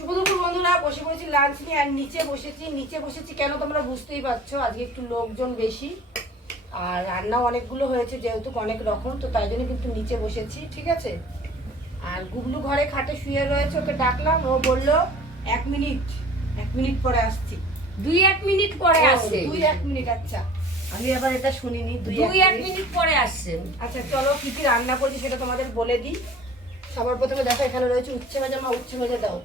শুভ দুপুর বন্ধুরা বসে পড়েছি লাঞ্চ নিয়ে আর নিচে বসেছি। নিচে বসেছি কেন তোমরা বুঝতেই পারছ? আজকে একটু লোকজন বেশি। আর রান্নাও অনেকগুলো হয়েছে যেহেতু অনেক রকম তো তাই জন্য কিন্তু নিচে বসেছি ঠিক আছে? আর গুবলু ঘরে খাটে শুয়ে রয়েছে ওকে ডাকলাম ও বলল এক মিনিট এক মিনিট পরে আসছি। দুই এক মিনিট পরে আসছে। দুই এক মিনিট আচ্ছা। আমি আবার এটা শুনিনি দুই এক মিনিট। পরে আসছে। আচ্ছা চলো কি কি রান্না করছি সেটা তোমাদের বলে দিই। সবার প্রথমে দেখো এখানে রয়েছে উচ্ছে ভাজা মা উচ্ছে ভাজা দাও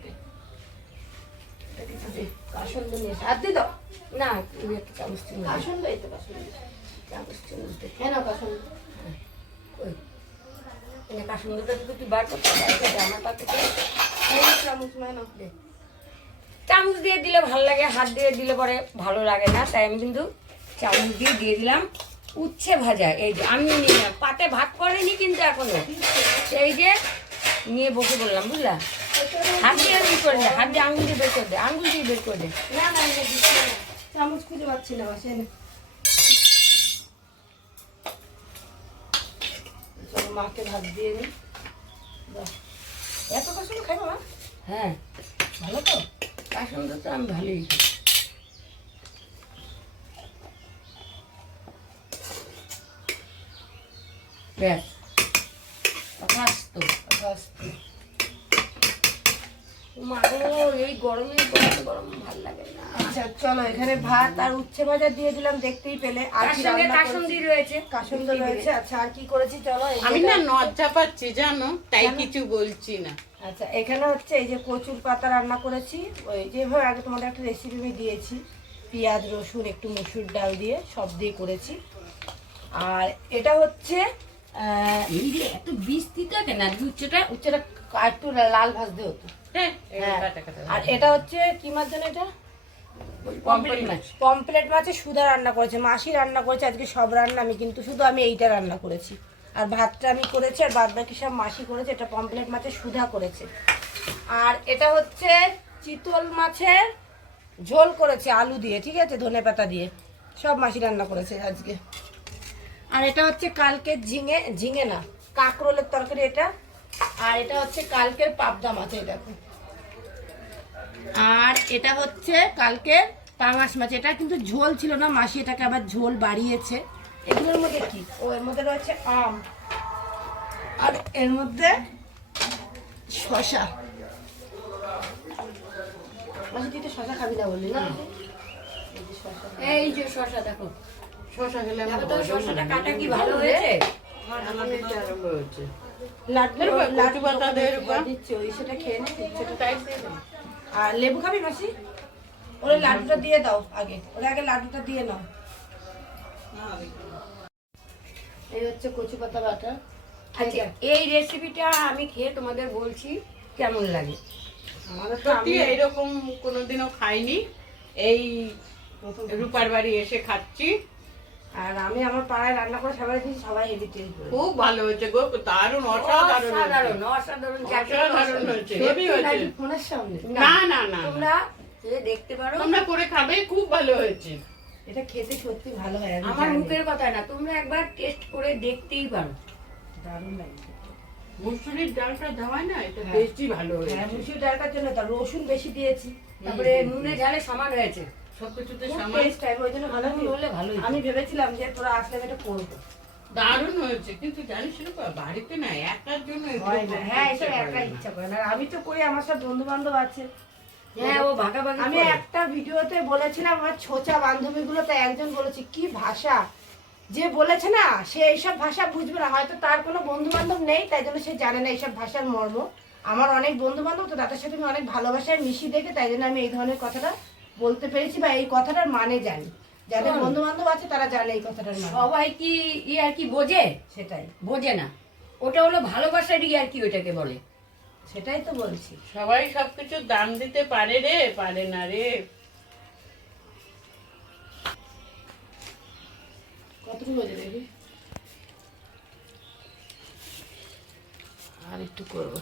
চামচ দিয়ে দিলে ভালো লাগে, হাত দিয়ে দিলে পরে ভালো লাগে না, তাই আমি কিন্তু চামচ দিয়ে দিয়ে দিলাম। উচ্ছে ভাজা, এই যে আমি পাতে ভাত করেনি কিন্তু এখনও। এই যে নিয়ে বসে বললাম বুঝলা? হাত দিয়ে বের করে দে হাত দিয়ে আঙুল দিয়ে বের করে দে আঙুল দিয়ে বের করে দে। না না চামচ খুঁজে পাচ্ছি না চলো মাকে ভাত দিয়ে নি। এত কাসন্দ খাই মা হ্যাঁ ভালো তো? কাসন্দ তো আমি ভালোই। ব্যাস বাস তো বাস এই গরমে গরম গরম ভালো লাগে না। আচ্ছা চলো এখানে ভাত আর উচ্ছে ভাজা দিয়ে দিলাম দেখতেই পেলে। আর কি সঙ্গে রান্না কাসন্দি রয়েছে। কাসন্দ রয়েছে আচ্ছা আর কি করেছি চলো আমি না পাচ্ছি জানো? তাই কিছু বলছি না। আচ্ছা এখানে হচ্ছে এই যে কচুর পাতা রান্না করেছি। ওই যেভাবে আগে তোমাদের একটা রেসিপি আমি দিয়েছি। পেঁয়াজ রসুন একটু মুসুর ডাল দিয়ে সব দিয়ে করেছি। আর এটা হচ্ছে এত বিষ দিতে কেন? আর উচ্চটা উচ্ছেটা একটু লাল ভাজতে হতো। হ্যাঁ হ্যাঁ। আর এটা হচ্ছে কি মাছ জানো এটা? পম্পলেট মাছ। সুধা রান্না করেছে। মাসি রান্না করেছে আজকে সব রান্না আমি কিন্তু শুধু আমি এইটা রান্না করেছি। আর ভাতটা আমি করেছি আর বাদ বাকি সব মাসি করেছে এটা পমপ্লেট মাছের সুধা করেছে। আর এটা হচ্ছে চিতল মাছের ঝোল করেছে আলু দিয়ে ঠিক আছে? ধনে পাতা দিয়ে। সব মাসি রান্না করেছে আজকে। আর এটা হচ্ছে কালকের ঝিঙে ঝিঙে না কাঁকরোলের তরকারি এটা। আর এটা হচ্ছে কালকের পাবদা মাছ এই দেখো। আর এটা হচ্ছে কালকে পাঙাশ মাছ। এটা কিন্তু ঝোল ছিল না মাসি এটাকে আবার ঝোল বাড়িয়েছে। এগুলোর মধ্যে কি? ও এর মধ্যে রয়েছে আম। আর এর মধ্যে শশা মাসি তুই তো শশা খাবি না বললি না? এই যে শশা। দেখো। শশা খেলে শশাটা কাটা কি ভালো হয়েছে? লাড্ডু লাড্ডু কচু পাতা দে এর উপর। ওই সেটা খেয়ে নে সেটা তাই। আর লেবু খাবি মাসি? ওরে লাড্ডুটা দিয়ে দাও আগে। ওরে আগে লাড্ডুটা দিয়ে নাও। এই হচ্ছে কচু পাতা বাটা। আচ্ছা এই রেসিপিটা আমি খেয়ে তোমাদের বলছি কেমন লাগে। আমাদের তো আমি এরকম কোনোদিনও খাইনি। এই রূপার বাড়ি এসে খাচ্ছি। আর আমি আমার পাড়ায় রান্না করে সবাই সবাই করে খুব ভালো হয়েছে গো দারুণ অসাধারণ অসাধারণ অসাধারণ অসাধারণ হয়েছে হেভি হয়েছে। ফোনের সামনে? না না না তোমরা খেয়ে দেখতে পারো। তোমরা করে খাবে খুব ভালো হয়েছে। এটা খেতে সত্যি ভালো হয় আমার মুখের কথা না তোমরা একবার টেস্ট করে দেখতেই পারো। দারুণ লাগে মুসুরির ডালটা দেওয়ায় না এটা হ্যাঁ। বেশি ভালো হ্যাঁ হয়েছে। ডালটার জন্য তো রসুন বেশি দিয়েছি তারপরে নুনে ঝালে সমান হয়েছে। সবকিছুতে ওই জন্য ভালো হলে ভালোই আমি ভেবেছিলাম যে তোরা আসলে এটা করব। দারুণ হয়েছে কিন্তু জানিস বাড়িতে না একার জন্য হয় একা ইচ্ছা করে না। আমি তো করি আমার সব বন্ধু বান্ধব আছে। হ্যাঁ ও ভাগাভাগি আমি একটা ভিডিওতে বলেছিলাম আমার ছোচা বান্ধবীগুলো তো একজন বলেছে কি ভাষা? যে বলেছে না সে এইসব ভাষা বুঝবে না। হয়তো তার কোনো বন্ধু বান্ধব নেই তাই জন্য সে জানে না এইসব ভাষার মর্ম। আমার অনেক বন্ধু বান্ধব তো তাদের সাথে আমি অনেক ভালোবাসায় মিশি দেখে তাই জন্য আমি এই ধরনের কথাটা বলতে পেরেছি বা এই কথাটার মানে জানি। যাদের বন্ধু বান্ধব আছে তারা জানে এই কথাটার মানে। সবাই কি ই আর কি বোঝে? সেটাই। বোঝে না। ওটা হলো ভালোবাসার ই আর কি ওইটাকে বলে। সেটাই তো বলছি। সবাই সবকিছু দাম দিতে পারে রে পারে না রে। কতটুকু দেখি? আর একটু করব।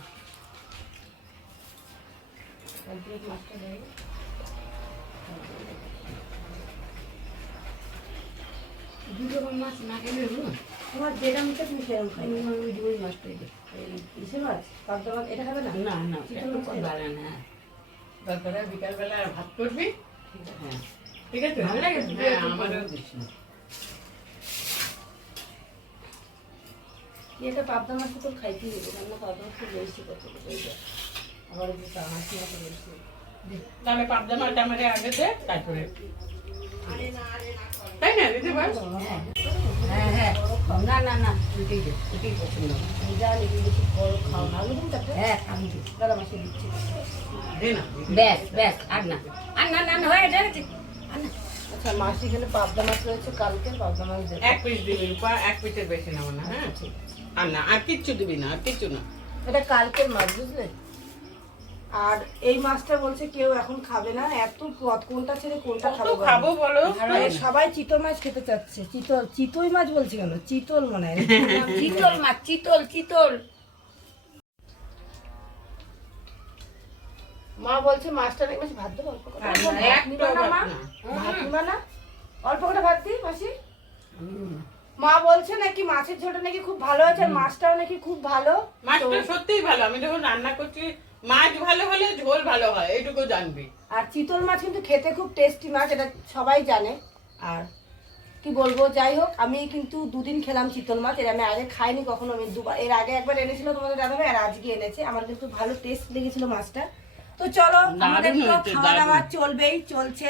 কমপ্লিট মাছটা দেয় দুটো মাছ না খেলে তোমার যেরকম ইচ্ছা তুমি সেরকম খাই ওই ওই মাছটাই ইসে মাছ পাবদা মাছ এটা পাবদা মাছ তো পাবদা মাছ বেশি কত আবার মাছ বেশি তাহলে পাবদা মাছ আমাদের আগে দে তারপরে। তাই না দিদি বল? হ্যাঁ হ্যাঁ। না না না পছন্দ আমার। বেশি বড় খাও না হ্যাঁ আমি দাদা মাসে দিচ্ছি। না ব্যাস ব্যাস আর না। আর না না হয়ে আচ্ছা মাসি এখানে পাবদা মাছ রয়েছে কালকে পাবদা মাছ এক পিস দিবি রূপা এক পিসের বেশি নেব না হ্যাঁ? আর না আর কিচ্ছু দিবি না আর কিচ্ছু না। এটা কালকের মাছ বুঝলে? আর এই মাছটা বলছে কেউ এখন খাবে না। এত পথ কোনটা ছেড়ে কোনটা খাব খাব বলো? সবাই চিতল মাছ খেতে চাচ্ছে। চিতল চিতই মাছ বলছি কেন? চিতল মনে হয়। চিতল মাছ চিতল চিতল। মা বলছে মাছটা নাকি মাছ ভাত দেবো? অল্প করে। ভাত নিবা না মা। ভাত না। না। অল্প করে ভাত দিই মাসি। মা বলছে নাকি মাছের ঝোলটা নাকি খুব ভালো আছে আর মাছটাও নাকি খুব ভালো। মাছটা সত্যিই ভালো। আমি যখন রান্না করছি মাছ ভালো হলে ঝোল ভালো হয় এইটুকু জানবি। আর চিতল মাছ কিন্তু খেতে খুব টেস্টি মাছ এটা সবাই জানে। আর কি বলব যাই হোক আমি কিন্তু দুদিন খেলাম চিতল মাছ এর আমি আগে খাইনি কখনো আমি দুবার এর আগে একবার এনেছিল তোমাদের দাদা ভাই আর আজকে এনেছে। আমার কিন্তু ভালো টেস্ট লেগেছিল মাছটা। তো চলো আমাদের তো খাওয়া দাওয়া চলবেই চলছে।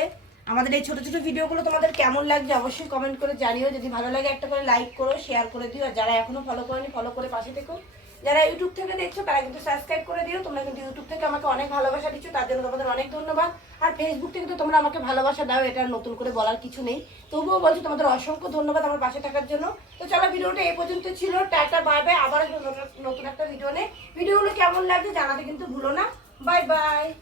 আমাদের এই ছোট ছোট ভিডিওগুলো তোমাদের কেমন লাগছে অবশ্যই কমেন্ট করে জানিও। যদি ভালো লাগে একটা করে লাইক করো শেয়ার করে দিও। আর যারা এখনও ফলো করেনি ফলো করে পাশে থেকো। যারা ইউটিউব থেকে দেখছ, তারা কিন্তু সাবস্ক্রাইব করে দিও। তোমরা কিন্তু ইউটিউব থেকে আমাকে অনেক ভালোবাসা দিচ্ছ, তার জন্য তোমাদের অনেক ধন্যবাদ। আর ফেসবুক থেকে তো তোমরা আমাকে ভালোবাসা দাও, এটা নতুন করে বলার কিছু নেই। তবুও বলছি তোমাদের অসংখ্য ধন্যবাদ আমার পাশে থাকার জন্য। তো চলো, ভিডিওটা এই পর্যন্ত ছিল। টাটা বাই বাই আবার নতুন- একটা ভিডিও নেই ভিডিওগুলো কেমন লাগছে জানাতে কিন্তু ভুলো না। Bye bye